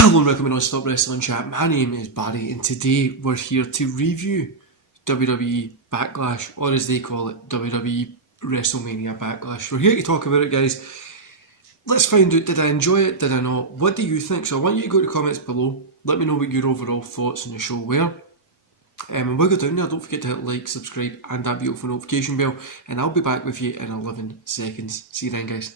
Hello and welcome to Non-Stop Wrestling Chat. My name is Barry and today we're here to review WWE Backlash, or as they call it, WWE WrestleMania Backlash. We're here to talk about it, guys. Let's find out, did I enjoy it, did I not? What do you think? So I want you to go to the comments below, let me know what your overall thoughts on the show were. And we'll go down there, don't forget to hit like, subscribe and that beautiful notification bell, and I'll be back with you in 11 seconds. See you then, guys.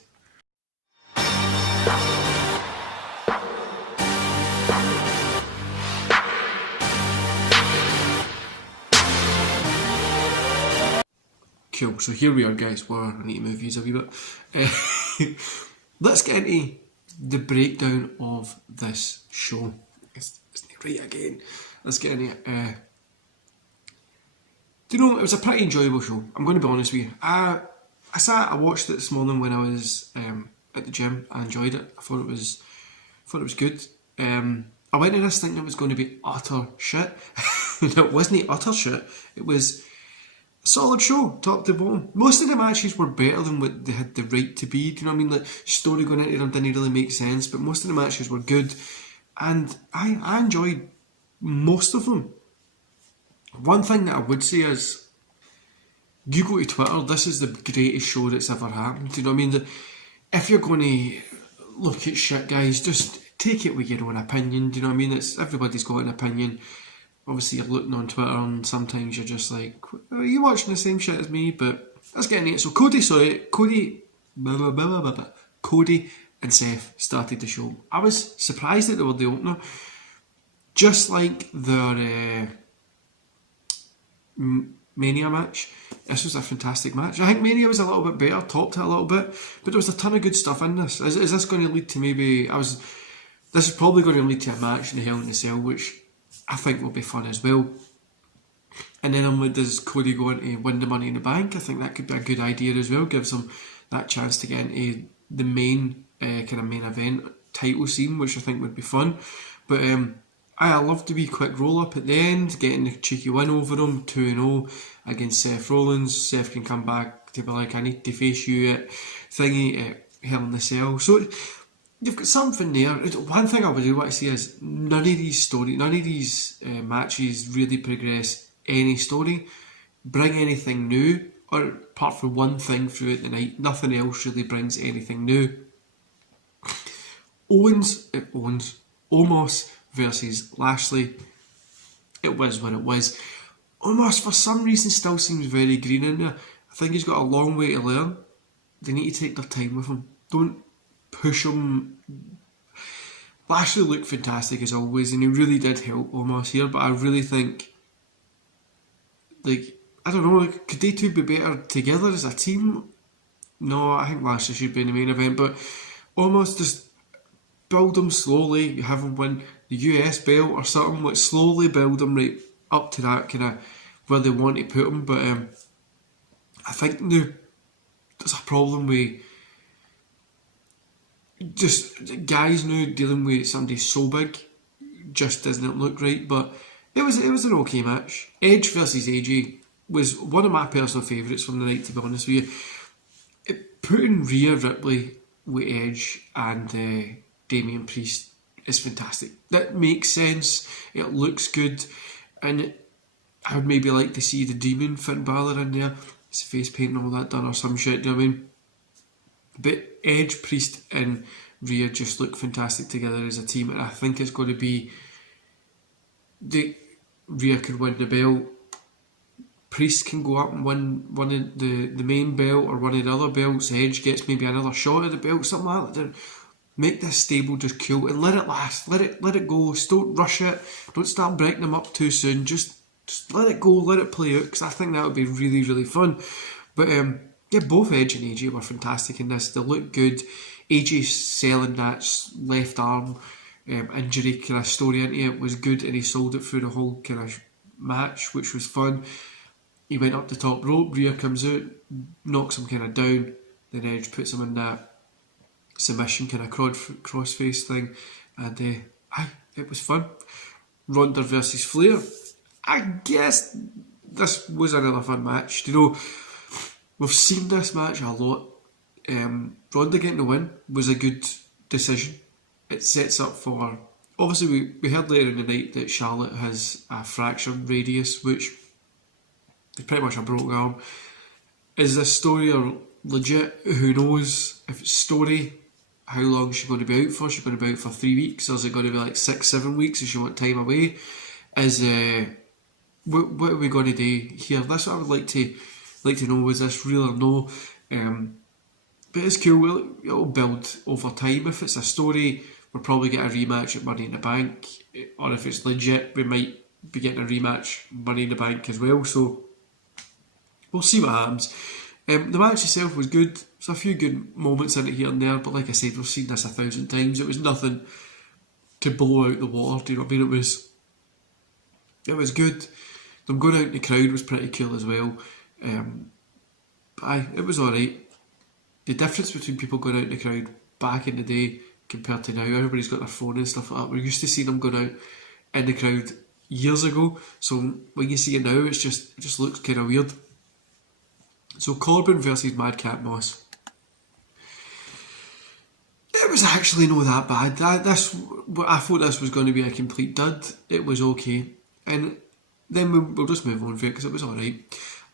Cool, so here we are, guys. I need to move these a wee bit. Let's get into the breakdown of this show. It's not right again. Let's get into it. Do you know, it was a pretty enjoyable show. I'm going to be honest with you. I watched it this morning when I was at the gym. I enjoyed it. I thought it was good. I went into this thinking it was going to be utter shit. It wasn't utter shit. It was a solid show, top to bottom. Most of the matches were better than what they had the right to be. Do you know what I mean? Like, story going into them didn't really make sense, but most of the matches were good, and I enjoyed most of them. One thing that I would say is, you go to Twitter, this is the greatest show that's ever happened. Do you know what I mean? If you're going to look at shit, guys, just take it with your own opinion. Do you know what I mean? Everybody's got an opinion. Obviously, you're looking on Twitter and sometimes you're just like, are you watching the same shit as me? But let's get into it. So Cody and Seth started the show. I was surprised that they were the opener. Just like their Mania match, this was a fantastic match. I think Mania was a little bit better, topped it a little bit, but there was a ton of good stuff in this. Is this going to lead to this is probably going to lead to a match in the Hell in a Cell, which I think will be fun as well. And then does Cody go on to win the Money in the Bank? I think that could be a good idea as well. Gives him that chance to get into the main main event title scene, which I think would be fun. But I love the wee quick roll up at the end, getting the cheeky win over him, 2-0 against Seth Rollins. Seth can come back to be like, I need to face you at Hell in a Cell. So you've got something there. One thing I would do want to see is none of these matches really progress any story, bring anything new, or apart from one thing throughout the night, nothing else really brings anything new. Omos versus Lashley. It was what it was. Omos, for some reason, still seems very green in there. I think he's got a long way to learn. They need to take their time with him. Don't push him. Lashley looked fantastic as always, and he really did help Omos here, but I really think, I don't know, could they two be better together as a team? No, I think Lashley should be in the main event, but Omos, just build him slowly, have him win the US belt or something, slowly build him right up to that kind of where they want to put him. But I think now there's a problem with just guys now dealing with somebody so big just doesn't look right. But it was an okay match. Edge versus AJ was one of my personal favourites from the night, to be honest with you. Putting Rhea Ripley with Edge and Damian Priest is fantastic. That makes sense. It looks good, and I would maybe like to see the Demon Finn Balor in there, his face paint and all that done or some shit. Do you know what I mean? But Edge, Priest and Rhea just look fantastic together as a team, and I think it's going to be Rhea could win the belt, Priest can go up and win one of the main belt or one of the other belts, Edge gets maybe another shot at the belt, something like that. Make this stable just cool and let it last, let it go. Don't rush it, don't start breaking them up too soon, just let it go, let it play out, because I think that would be really, really fun. But yeah, both Edge and AJ were fantastic in this. They look good. AJ selling that left arm injury kind of story into it was good, and he sold it through the whole kind of match, which was fun. He went up the top rope, Rhea comes out, knocks him kind of down, then Edge puts him in that submission kind of crossface thing, and it was fun. Ronda versus Flair. I guess this was another fun match. You know, we've seen this match a lot. Ronda getting the win was a good decision. It sets up for obviously we heard later in the night that Charlotte has a fractured radius, which is pretty much a broken arm. Is this story or legit? Who knows? If it's story, how long is she going to be out for? Is she going to be out for 3 weeks, or is it going to be like 6-7 weeks? Does she want time away? What are we going to do here? That's what I would like to know. Is this real or no? But it's cool. It'll build over time. If it's a story, we'll probably get a rematch at Money in the Bank, or if it's legit, we might be getting a rematch Money in the Bank as well. So we'll see what happens. The match itself was good. There's a few good moments in it here and there, but like I said, we've seen this 1,000 times. It was nothing to blow out the water. Do you know what I mean? It was good. Them going out in the crowd was pretty cool as well. It was alright. The difference between people going out in the crowd back in the day compared to now, everybody's got their phone and stuff like that. We're used to seeing them going out in the crowd years ago, so when you see it now, it just looks kind of weird. So Corbin versus Madcap Moss. It was actually not that bad. I thought this was going to be a complete dud. It was okay, and then we'll just move on for it because it was alright.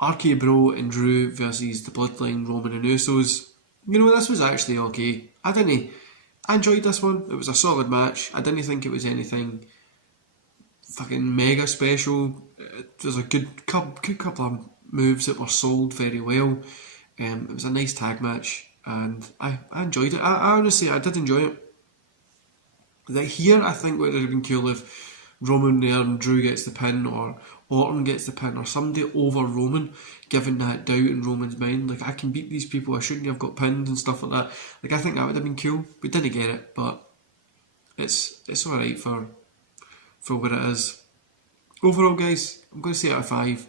RK Bro and Drew versus the Bloodline, Roman and Usos. You know, this was actually okay. I enjoyed this one. It was a solid match. I didn't think it was anything fucking mega special. There's a good couple of moves that were sold very well. It was a nice tag match, and I enjoyed it. I honestly, I did enjoy it. Like here, I think would have been cool if Roman there and Drew gets the pin, or Orton gets the pin, or somebody over Roman, given that doubt in Roman's mind. Like, I can beat these people, I shouldn't have got pinned and stuff like that. Like, I think that would have been cool. We didn't get it, but it's alright for what it is. Overall, guys, I'm going to say out of 5,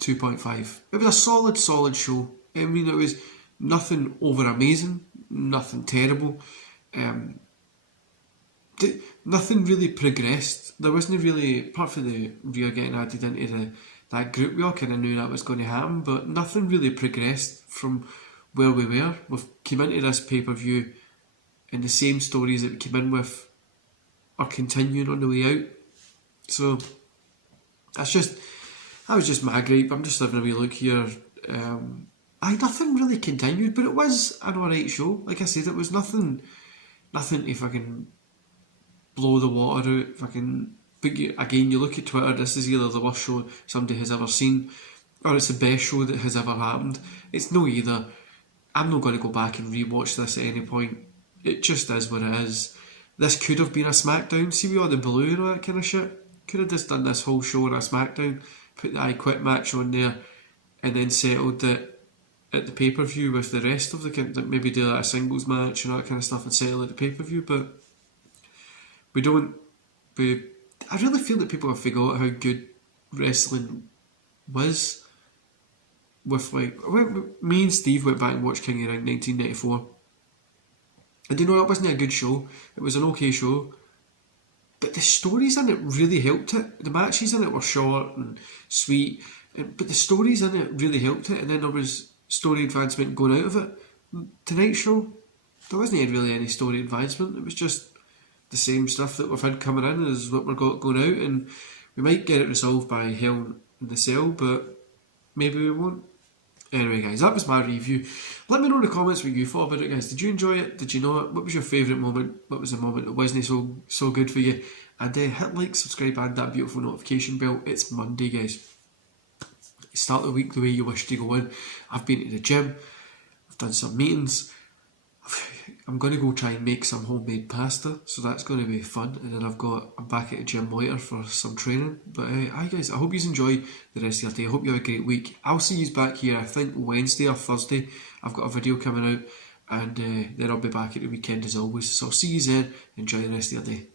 2.5. It was a solid show. I mean, it was nothing over amazing, nothing terrible. Nothing really progressed. There wasn't really, apart from the Rhea getting added into that group, we all kind of knew that was going to happen, but nothing really progressed from where we were. We've came into this pay-per-view and the same stories that we came in with are continuing on the way out. So that was just my gripe. I'm just having a wee look here. Nothing really continued, but it was an alright show. Like I said, it was nothing to fucking blow the water out. But again, you look at Twitter, this is either the worst show somebody has ever seen, or it's the best show that has ever happened. It's no either. I'm not going to go back and rewatch this at any point. It just is what it is. This could have been a SmackDown. See, with all the blue and all that kind of shit. Could have just done this whole show on a SmackDown, put the I Quit match on there, and then settled it at the pay-per-view with the rest of the, maybe do like a singles match and all that kind of stuff and settle at the pay-per-view. But I really feel that people have forgot how good wrestling was. With me and Steve went back and watched King of the Ring 1994, and you know, it wasn't a good show. It was an okay show, but the stories in it really helped it. The matches in it were short and sweet, but the stories in it really helped it. And then there was story advancement going out of it. Tonight's show, there wasn't really any story advancement. It was just the same stuff that we've had coming in as what we've got going out, and we might get it resolved by Hell in the Cell, but maybe we won't. Anyway, guys, that was my review. Let me know in the comments what you thought about it, guys. Did you enjoy it? Did you not? What was your favourite moment? What was the moment that wasn't so good for you? And hit like, subscribe, and that beautiful notification bell. It's Monday, guys. Start the week the way you wish to go in. I've been to the gym. I've done some meetings. I'm going to go try and make some homemade pasta, so that's going to be fun. And then I'm back at the gym later for some training. But hi guys, I hope you enjoy the rest of your day. I hope you have a great week. I'll see you back here, I think Wednesday or Thursday. I've got a video coming out, and then I'll be back at the weekend as always. So I'll see you then. Enjoy the rest of your day.